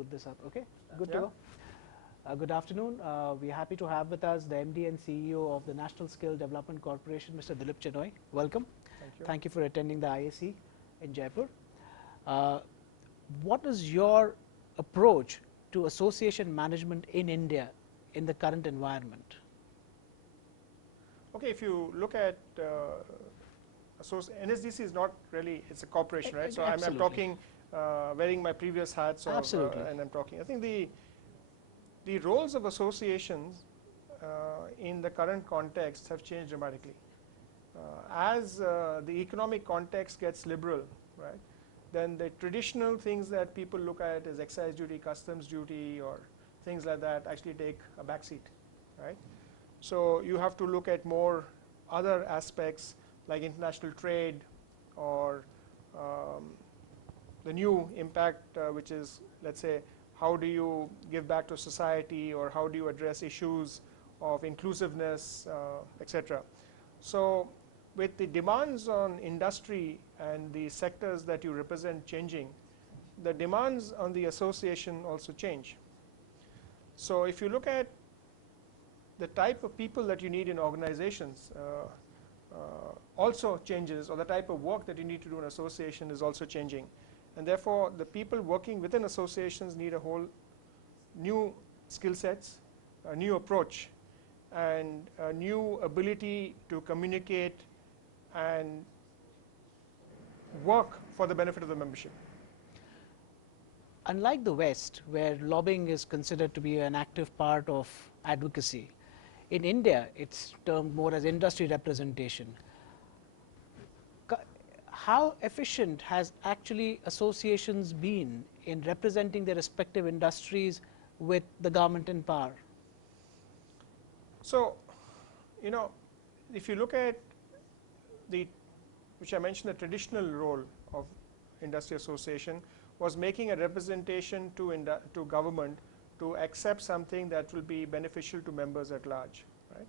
boot this up. Okay, good to Yeah. go. Good afternoon. We're happy to have with us the MD and CEO of the National Skill Development Corporation, Mr. Dilip Chenoy. Welcome. Thank you. Thank you for attending the IAC in Jaipur. What is your approach to association management in India in the current environment? Okay, if you look at NSDC is not really, it's a corporation, right? So I'm talking, wearing my previous hats, and I'm talking. I think the roles of associations in the current context have changed dramatically. As the economic context gets liberal, right, then the traditional things that people look at as excise duty, customs duty, or things like that actually take a backseat, right? So you have to look at more other aspects like international trade or the new impact, which is, let's say, how do you give back to society, or how do you address issues of inclusiveness, etc. So with the demands on industry and the sectors that you represent changing, the demands on the association also change. So if you look at the type of people that you need in organizations also changes, or the type of work that you need to do in association is also changing. And therefore, the people working within associations need a whole new skill sets, a new approach, and a new ability to communicate and work for the benefit of the membership. Unlike the West, where lobbying is considered to be an active part of advocacy, in India it's termed more as industry representation. How efficient has actually associations been in representing their respective industries with the government in power? So, you know, if you look at which I mentioned, the traditional role of industry association was making a representation to government to accept something that will be beneficial to members at large, right?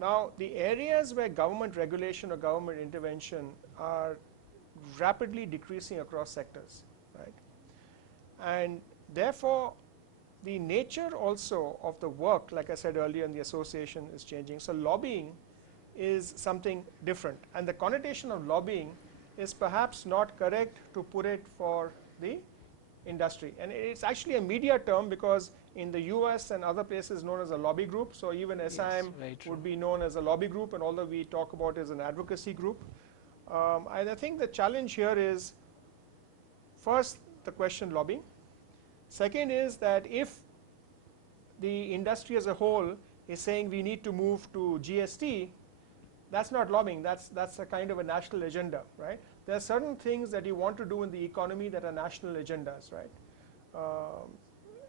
Now, the areas where government regulation or government intervention are rapidly decreasing across sectors, right? And therefore, the nature also of the work, like I said earlier, in the association is changing. So lobbying is something different, and the connotation of lobbying is perhaps not correct to put it for the industry. And it's actually a media term, because in the US and other places known as a lobby group, so even SIM would be known as a lobby group, and although we talk about it as an advocacy group. And I think the challenge here is, first, the question lobbying. Second is that if the industry as a whole is saying we need to move to GST, that's not lobbying, that's a kind of a national agenda, right? There are certain things that you want to do in the economy that are national agendas, right?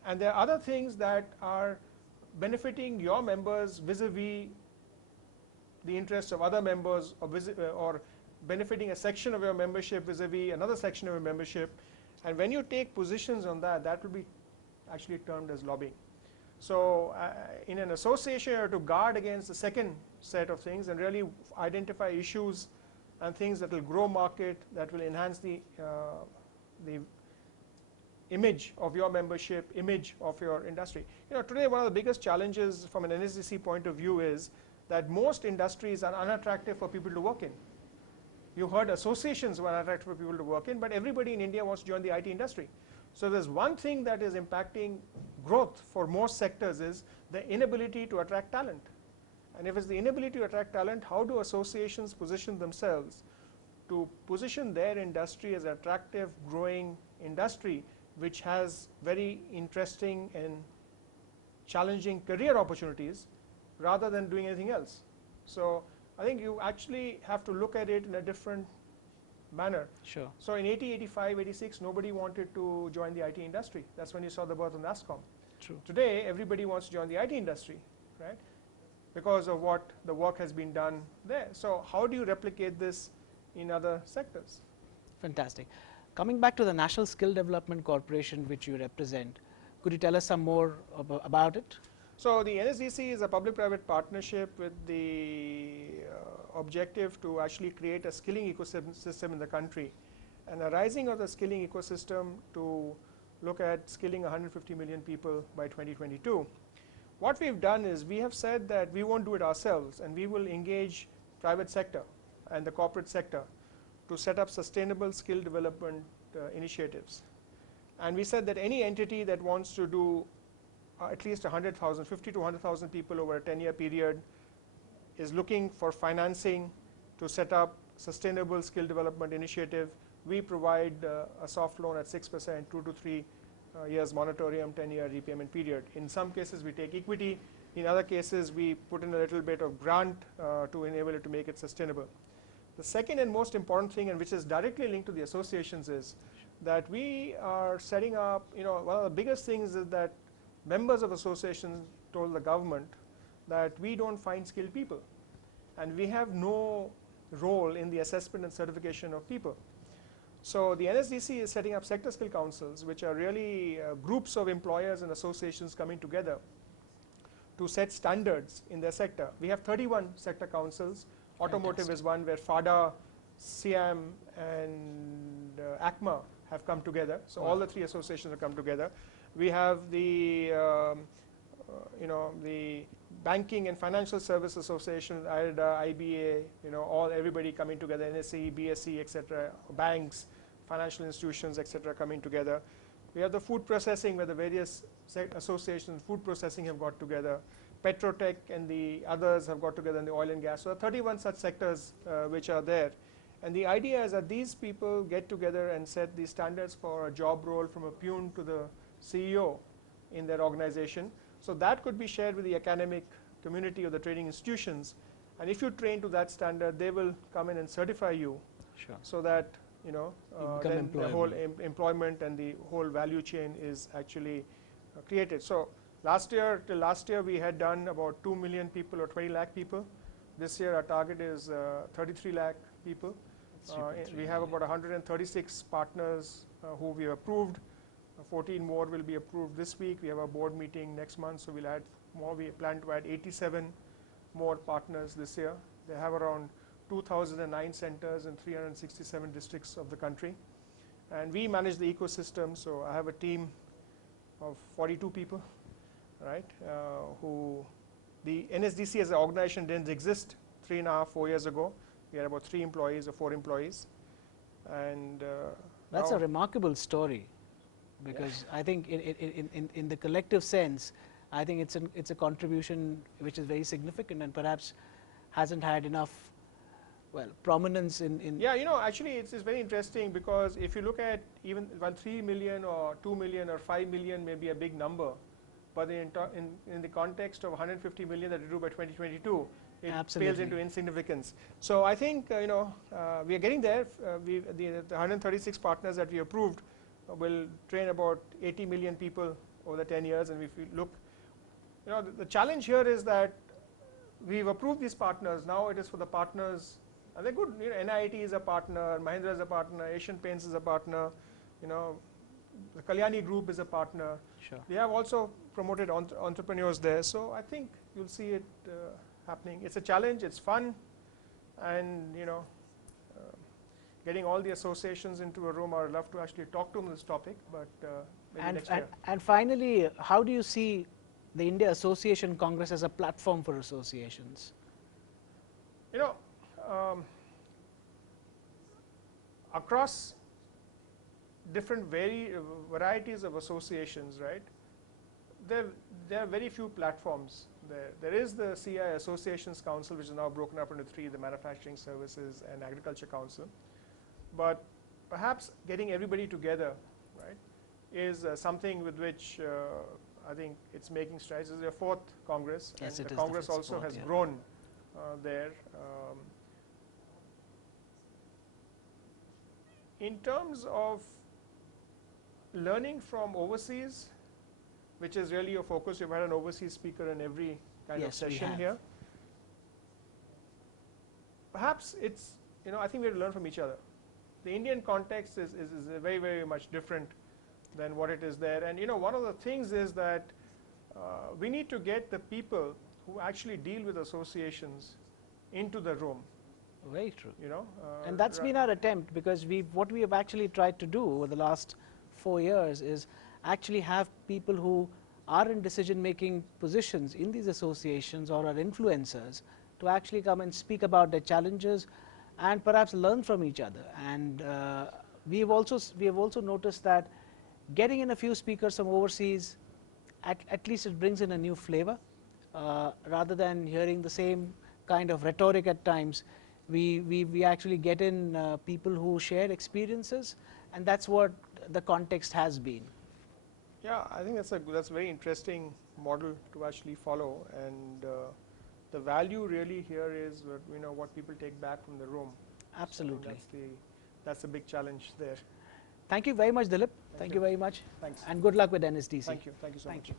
And there are other things that are benefiting your members vis-a-vis the interests of other members, or benefiting a section of your membership vis-a-vis another section of your membership. And when you take positions on that, that will be actually termed as lobbying. So in an association, you have to guard against the second set of things and really identify issues and things that will grow market, that will enhance the image of your membership, image of your industry. You know, today one of the biggest challenges from an NSDC point of view is that most industries are unattractive for people to work in. You heard associations were unattractive for people to work in, but everybody in India wants to join the IT industry. So there's one thing that is impacting growth for most sectors is the inability to attract talent. And if it's the inability to attract talent, how do associations position themselves to position their industry as an attractive, growing industry which has very interesting and challenging career opportunities rather than doing anything else? So I think you actually have to look at it in a different manner. Sure. So in 80, 85, 86, nobody wanted to join the IT industry. That's when you saw the birth of NASSCOM. True. Today, everybody wants to join the IT industry, right? Because of what the work has been done there. So how do you replicate this in other sectors? Fantastic. Coming back to the National Skill Development Corporation, which you represent, could you tell us some more about it? So the NSDC is a public-private partnership with the objective to actually create a skilling ecosystem in the country, and a rising of the skilling ecosystem to look at skilling 150 million people by 2022. What we've done is we have said that we won't do it ourselves, and we will engage private sector and the corporate sector to set up sustainable skill development initiatives. And we said that any entity that wants to do at least 100,000, 50 to 100,000 people over a 10-year period is looking for financing to set up sustainable skill development initiative. We provide a soft loan at 6%, 2 to 3 years moratorium, 10-year repayment period. In some cases we take equity, in other cases we put in a little bit of grant to enable it to make it sustainable. The second and most important thing, and which is directly linked to the associations, is that we are setting up, one of the biggest things is that members of associations told the government that we don't find skilled people, and we have no role in the assessment and certification of people. So the NSDC is setting up sector skill councils, which are really groups of employers and associations coming together to set standards in their sector. We have 31 sector councils. Automotive is one where FADA, CIAM, and ACMA have come together. So all the three associations have come together. We have the the Banking and Financial Service Association, IRDA, IBA, everybody coming together, NSE, BSE, etc., banks, financial institutions, etc., coming together. We have the food processing, where the various associations, food processing, have got together. Petrotech and the others have got together in the oil and gas. So there are 31 such sectors which are there. And the idea is that these people get together and set the standards for a job role from a peon to the CEO in their organization. So that could be shared with the academic community or the training institutions. And if you train to that standard, they will come in and certify you, so that then the whole employment and the whole value chain is actually created. So till last year we had done about 2 million people or 20 lakh people. This year our target is 33 lakh people. We have about 136 partners who we have approved. 14 more will be approved this week. We have a board meeting next month, so we'll add more. We plan to add 87 more partners this year. They have around 2,009 centers in 367 districts of the country. And we manage the ecosystem, so I have a team of 42 people, right, the NSDC as an organization didn't exist 3.5, 4 years ago. We had about 3 employees or 4 employees. And that's a remarkable story. Because I think in the collective sense, I think it's a contribution which is very significant and perhaps hasn't had enough, prominence in. Yeah, actually it's very interesting, because if you look at even while 3 million or 2 million or 5 million may be a big number, but in the context of 150 million that we do by 2022, it pales into insignificance. So I think we are getting there. The 136 partners that we approved will train about 80 million people over the 10 years. And if you look, the challenge here is that we've approved these partners. Now it is for the partners, and they're good. NIIT is a partner, Mahindra is a partner, Asian Paints is a partner, the Kalyani Group is a partner. Sure. We have also promoted entrepreneurs there. So I think you'll see it happening. It's a challenge, it's fun, and getting all the associations into a room. I would love to actually talk to them on this topic, but maybe next year. And finally, how do you see the India Association Congress as a platform for associations? Across different varieties of associations, right? There are very few platforms. There is the CI Associations Council, which is now broken up into 3, the Manufacturing Services and Agriculture Council. But perhaps getting everybody together, right, is something with which I think it's making strides. This is their 4th Congress, yes, and the Congress also has grown there. In terms of learning from overseas, which is really your focus, you've had an overseas speaker in every kind of session here. Perhaps it's, I think we have to learn from each other. The Indian context is very, very much different than what it is there. And one of the things is that we need to get the people who actually deal with associations into the room. Very true. And that's been our attempt, because what we have actually tried to do over the last 4 years is actually have people who are in decision-making positions in these associations or are influencers to actually come and speak about their challenges and perhaps learn from each other. And we have also noticed that getting in a few speakers from overseas, at least it brings in a new flavor. Rather than hearing the same kind of rhetoric at times, we actually get in people who share experiences, and that's what the context has been. Yeah, I think that's a very interesting model to actually follow, and the value really here is what people take back from the room. Absolutely. So that's the big challenge there. Thank you very much, Dilip. Thank you very much. Thanks. And good luck with NSDC. Thank you so much. You.